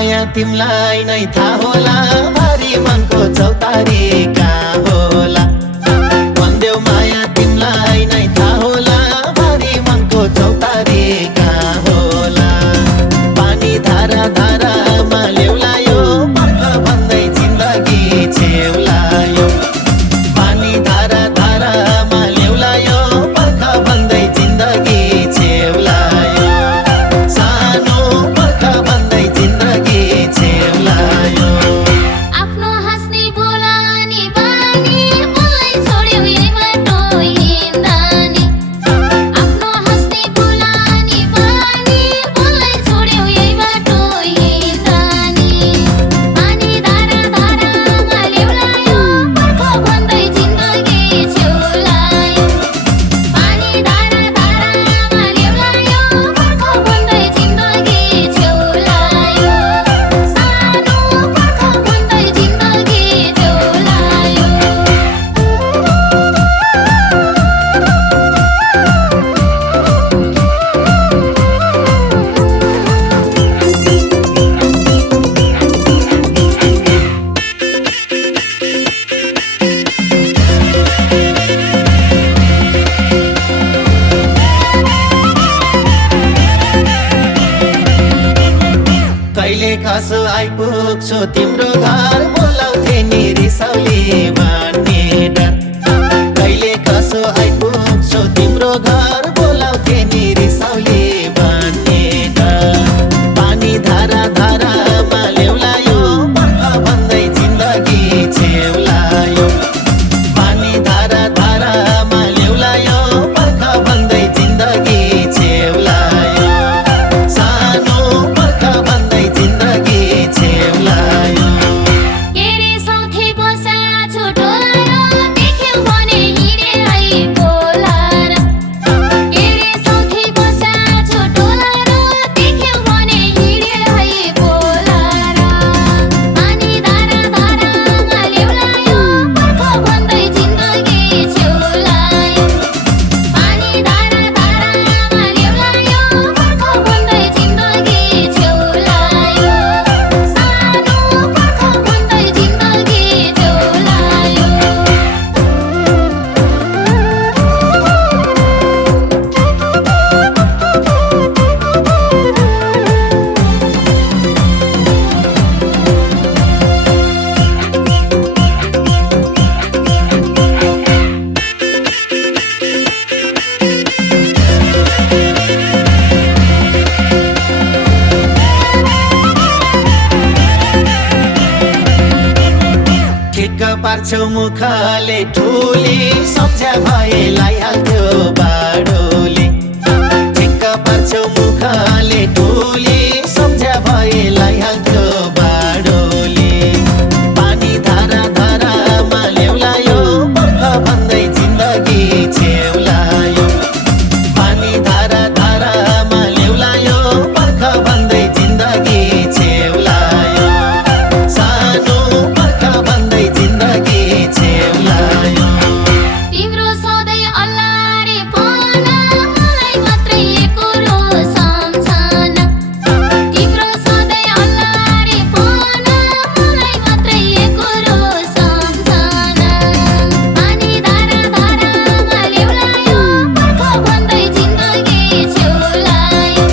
माया तिमलाई नै थाहा होला, भारी मनको चौतारी कहाँ होला। भन्देऊ माया तिमलाई नै थाहा होला, भारी मनको चौतारी कहाँ होला। पानी धारा धारामा ल्याउलायो, पर्ख भन्दै जिन्दगी छेउलायो। पानी धारा धारामा ल्याउलायो, पर्ख भन्दै जिन्दगी छेउलायो। सानो पर्ख भन्दै जिन्दगी छेउलायो। आफ्नो हाँस्ने बोलानी बानी, मलाई छोड्यौ यही बाटो हिँड्दानी। आफ्नो हाँस्ने बोलानी बानी, मलाई छोड्यौ यही बाटो हिँड्दानी। पानी धारा धारामा ल्याउलायो, पर्ख भन्दै जिन्दगी छेउलायो। पानी धारा धारामा ल्याउलायो, पर्ख भन्दै जिन्दगी छेउलायो। सानो पर्ख भन्दै जिन्दगी छेउलायो। कहिले कसो आइपुग्छौ तिम्रो घर, बोलाउँथे नि रिसाउली भन्ने डर। कहिले कसो आइपुग्छौ तिम्रो घर, बोलाउँथे नि रिसाउली भन्ने डर। पानी धारा धारामा ल्याउलायो, पर्ख भन्दै जिन्दगी छेउलायो। पानी धारा धारामा ल्याउलायो, पर्ख भन्दै जिन्दगी छेउलायो। सानो पर्ख भन्दै जिन्दगी छेउलायो। के रे साथी बसा छुटोलाएर, देख्यौ भने हिँडे है बोलाएर। के रे साथी बसा छुटोलाएर, देख्यौ भने हिँडे है बोलाएर। पानी धारा धारामा ल्याउलायो, पर्ख भन्दै जिन्दगी छेउलायो। पानी धारा धारामा ल्याउलायो, पर्ख भन्दै जिन्दगी छेउलायो। सानो पर्ख भन्दै जिन्दगी छेउलायो। ठिक्क पार्छौ मुखले ठुली, सम्झ्या भए लाइहाल्थ्यो बाडोले। ठिक्क पार्छौ मुखले ठुली, सम्झ्या भए लाइहाल्थ्यो बाडोले। पानी धारा धारामा ल्याउलायो, पर्ख भन्दै जिन्दगी छेउलायो। पानी धारा धारामा ल्याउलायो, पर्ख भन्दै जिन्दगी छेउलायो। सानो पर्ख भन्दै जिन्दगी छेउलायो। तिम्रो सधैँ अल्लारे पना, मलाई मात्रै कुरो सम्झना। तिम्रो सधैँ अल्लारे पना, मलाई मात्रै कुरो सम्झना। पानी धारा धारामा ल्याउलायो, पर्ख भन्दै जिन्दगी छेउलायो।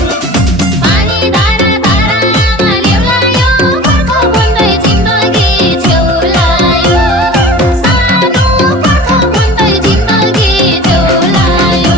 पानी धारा धारामा ल्याउलायो, पर्ख भन्दै जिन्दगी छेउलायो। सानो पर्ख भन्दै जिन्दगी छेउलायो।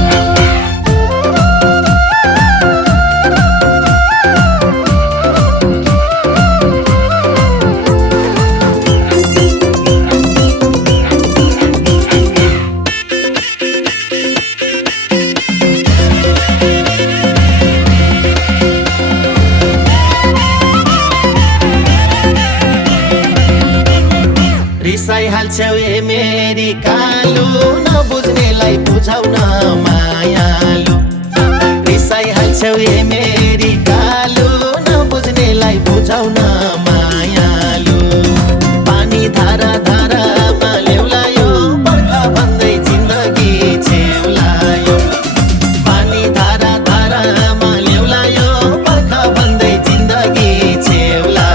रिसाइहाल्छौ ए मेरी कालु, नबुझ्नेलाई बुझाउन मायालु। रिसाइहाल्छौ ए मेरी कालु, नबुझ्नेलाई बुझाउन मायालु। पानी धारा धारामा ल्याउलायो, पर्ख भन्दै जिन्दगी छेउलायो। पानी धारा धारामा ल्याउलायो, पर्ख भन्दै जिन्दगी छेउलायो।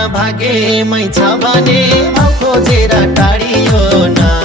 माया भागेमै छ भने भाउ खोजेर टाढियो न।